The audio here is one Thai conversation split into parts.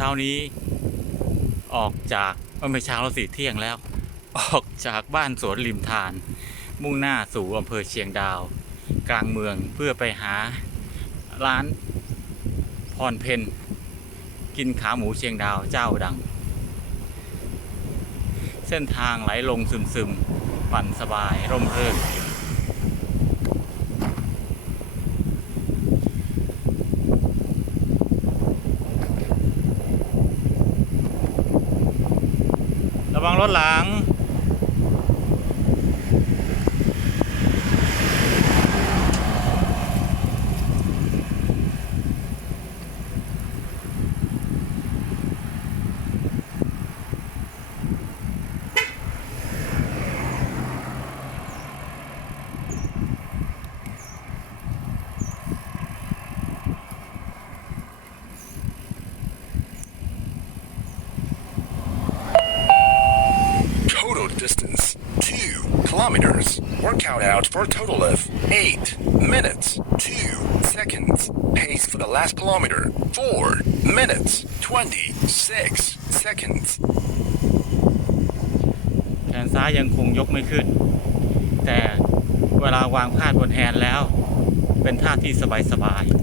เช้านี้ ออกจากเอ้ยไม่เช้าแล้วสิเที่ยงแล้ว ออกจากบ้านสวนริมทาน มุ่งหน้าสู่อำเภอเชียงดาว กลางเมืองเพื่อไปหาร้านพรเพนกินขาหมูเชียงดาวเจ้าดัง เส้นทางไหลลงซึมๆ ปั่นสบายร่มรื่น ระวังรถหลัง Total distance 2 kilometers. Workout out for a total of 8 minutes 2 seconds. Pace for the last kilometer 4 minutes 26 seconds. แขนซ้ายยังคงยกไม่ขึ้น แต่เวลาวางพาดบนแฮนด์แล้ว เป็นท่าที่สบายๆ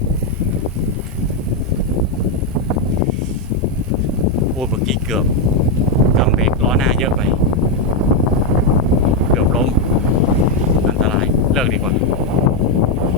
โอ้เมื่อกี้เกือบกำเบรกล้อหน้าเยอะไป เกื